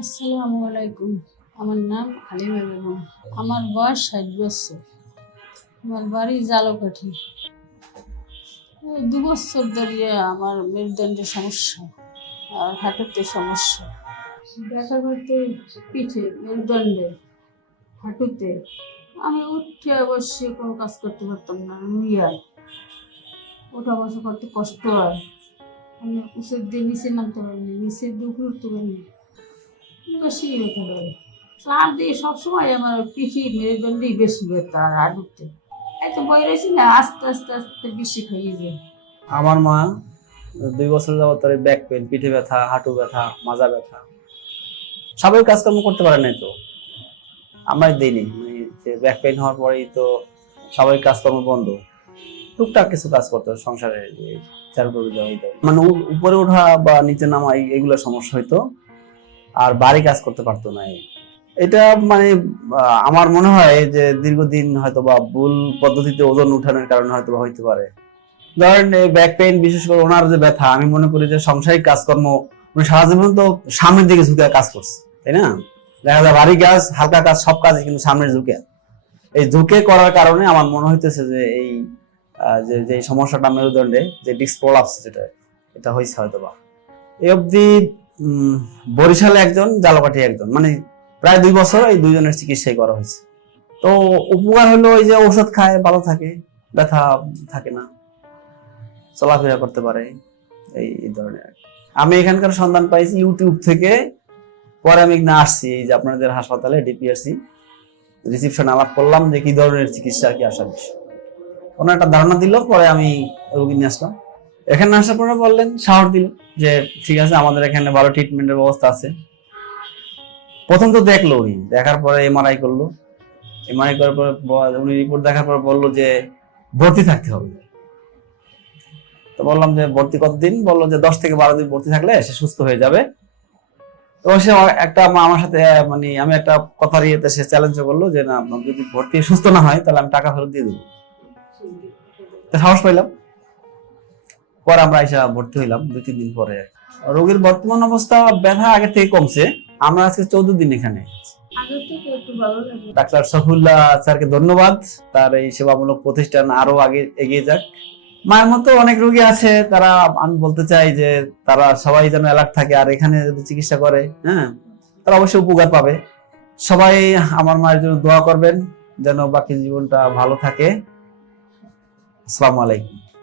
আসসালামু আলাইকুম। আমার নাম হালিমা বেগম। আমার বয়স ষাট বছর। আমার বাড়ি জালকাঠি। দু বছর ধরে আমার মেরুদণ্ডের সমস্যা আর হাঁটুতে সমস্যা। দেখা করতে পিঠে মেরুদণ্ডে, হাঁটুতে। আমি উঠে অবশ্যই কোনো কাজ করতে পারতাম না নুইয়ায় ওঠা বসা করতে কষ্ট হয়। আমি উঁচুর দিয়ে নিচে নামতে পারিনি নিচের দিয়ে উপরে উঠতে পারিনি। বেশি চার দিয়ে সবসময় আমার পিঠি বেশি আর হাঁটুতে। এই তো বই রয়েছি না, আস্তে আস্তে আস্তে বেশি যায় আমার মা দুই বছর ব্যাক পেন পিঠে ব্যথা, হাঁটু ব্যথা, মাজা ব্যথা। সবাই কাজকর্ম করতে পারে তো। আমরাই দিইনি। মানে ব্যাক পেন হওয়ার পরেই তো সবাই কাজকর্ম বন্ধ। টুকটাক কিছু কাজ করতে সংসারে যে চার করে দেওয়া হইতো। মানে উপরে ওঠা বা নিচে নামা এই- এগুলো সমস্যা হইতো। আর বাড়ি কাজ করতে পারতো না এটা মানে আমার মনে হয় যে দীর্ঘদিন হয়তো বা ভুল পদ্ধতিতে ওজন উঠানোর কারণে হয়তো বা হইতে পারে। ধরেন ব্যাক পেইন বিশেষ করে ওনার যে ব্যথা, আমি মনে করি যে সাংসারিক কাজকর্ম উনি সারা জীবন তো সামনের দিকে ঝুঁকে কাজ করছে, তাই না? দেখা যায় ভারী কাজ, হালকা কাজ, সব কাজে কিন্তু সামনের ঝুঁকে। এই ঝুঁকে করার কারণে আমার মনে হইতেছে যে এই যে সমস্যাটা মেরুদণ্ডে, যে ডিস্ক প্রলাপস যেটা, এটা হয়েছে হয়তো বা এই অবধি বরিশালে একজন জালকাঠি একজন। মানে প্রায় দুই বছর এই দুইজনের চিকিৎসাই করা হয়েছে। তো উপকার হলো ওই যে ঔষধ খায়, ভালো থাকে, ব্যথা থাকে না। চলাফেরা করতে পারে, এই ধরনের। আমি এখানকার সন্ধান পাইছি ইউটিউব থেকে। পরে আমি না আসছি, এই যে আপনাদের হাসপাতালে ডিপিআরসি। রিসিপশন আলাপ করলাম যে কি ধরনের চিকিৎসা কি আসার বিষয়। ওনার একটা ধারণা দিল, পরে আমি রোগী নিয়ে আসলাম। এখানে আসার পরে বললেন, সাহস দিল যে ঠিক আছে, আমাদের এখানে ভালো ট্রিটমেন্টের ব্যবস্থা আছে। প্রথম তো দেখল উনি, দেখার পরে এমআরআই করল। এমআরআই করার পরে উনি রিপোর্ট দেখার পর বলল যে ভর্তি থাকতে হবে। তো বললাম যে, ভর্তি কতদিন? বলল যে, দশ থেকে বারো দিন ভর্তি থাকলে সে সুস্থ হয়ে যাবে। তো সে একটা আমা- আমার সাথে মানে আমি একটা কথা ইয়েতে সে চ্যালেঞ্জ করল যে, না, যদি ভর্তি সুস্থ না হয়, তাহলে আমি টাকা ফেরত দিয়ে দেবো। সাহস পাইলাম। পরে আমরা এসে ভর্তি হইলাম দুই তিন দিন পরে। রোগীর বর্তমান অবস্থা ব্যথা আগে থেকে কমছে আমরা আজকে চৌদ্দ দিন এখানে। ডাক্তার সফুল্লাহ স্যারকে ধন্যবাদ। তার এই সেবামূলক প্রতিষ্ঠান আরও আগে এগিয়ে যাক। মায়ের মতো অনেক রোগী আছে তারা আমি বলতে চাই যে তারা সবাই যেন অ্যালার্ট থাকে আর এখানে যদি চিকিৎসা করে হ্যাঁ তারা অবশ্যই উপকার পাবে। সবাই আমার মায়ের জন্য দোয়া করবেন যেন বাকি জীবনটা ভালো থাকে। আসসালামু আলাইকুম।